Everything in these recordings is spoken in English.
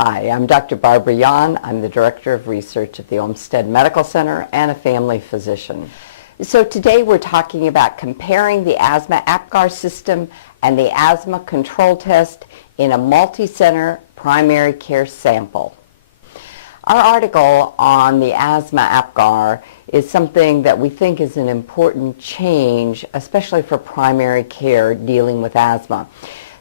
Hi, I'm Dr. Barbara Yan. I'm the Director of Research at the Olmsted Medical Center and a family physician. So today we're talking about comparing the Asthma APGAR system and the asthma control test in a multi-center primary care sample. Our article on the Asthma APGAR is something that we think is an important change, especially for primary care dealing with asthma.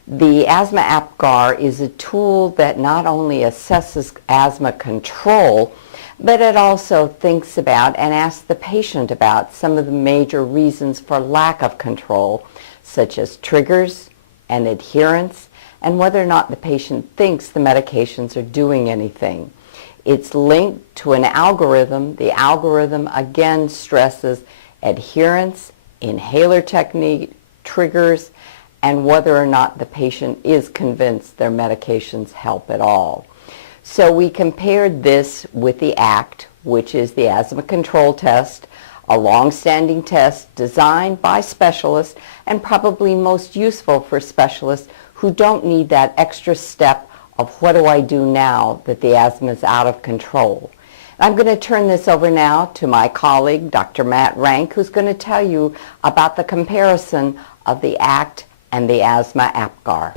The Asthma APGAR is a tool that not only assesses asthma control, but it also thinks about and asks the patient about some of the major reasons for lack of control, such as triggers and adherence, and whether or not the patient thinks the medications are doing anything. It's linked to an algorithm. The algorithm again stresses adherence, inhaler technique, triggers, and whether or not the patient is convinced their medications help at all. So we compared this with the ACT, which is the asthma control test, a long-standing test designed by specialists and probably most useful for specialists who don't need that extra step of what do I do now that the asthma is out of control. I'm going to turn this over now to my colleague, Dr. Matt Rank, who's going to tell you about the comparison of the ACT and the Asthma APGAR.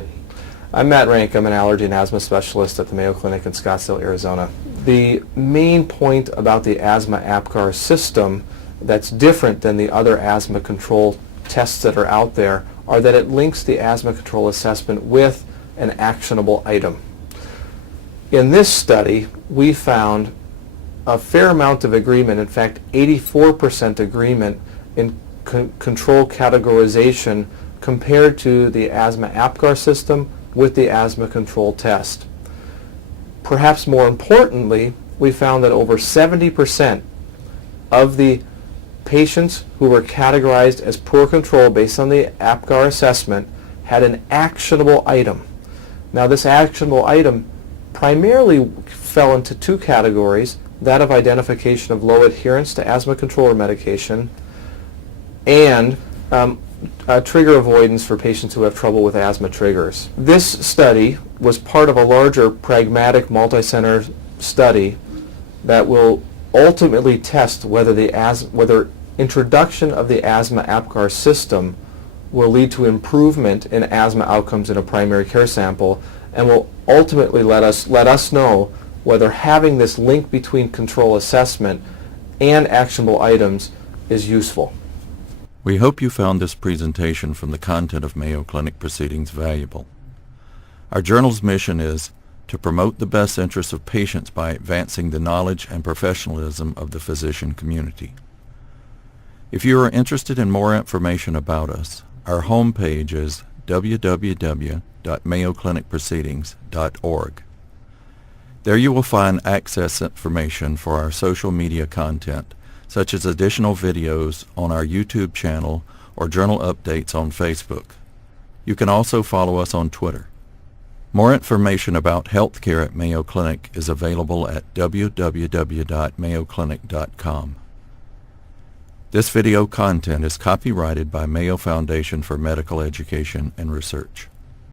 I'm Matt Rank. I'm an allergy and asthma specialist at the Mayo Clinic in Scottsdale, Arizona. The main point about the Asthma APGAR system that's different than the other asthma control tests that are out there are that it links the asthma control assessment with an actionable item. In this study, we found a fair amount of agreement, in fact 84% agreement in control categorization compared to the Asthma APGAR system with the asthma control test. Perhaps more importantly, we found that over 70% of the patients who were categorized as poor control based on the APGAR assessment had an actionable item. Now this actionable item primarily fell into two categories, that of identification of low adherence to asthma control medication and trigger avoidance for patients who have trouble with asthma triggers. This study was part of a larger pragmatic multi-center study that will ultimately test whether introduction of the Asthma APGAR system will lead to improvement in asthma outcomes in a primary care sample and will ultimately let us know whether having this link between control assessment and actionable items is useful. We hope you found this presentation from the content of Mayo Clinic Proceedings valuable. Our journal's mission is to promote the best interests of patients by advancing the knowledge and professionalism of the physician community. If you are interested in more information about us, our homepage is www.mayoclinicproceedings.org. There you will find access information for our social media content, such as additional videos on our YouTube channel or journal updates on Facebook. You can also follow us on Twitter. More information about healthcare at Mayo Clinic is available at www.mayoclinic.com. This video content is copyrighted by Mayo Foundation for Medical Education and Research.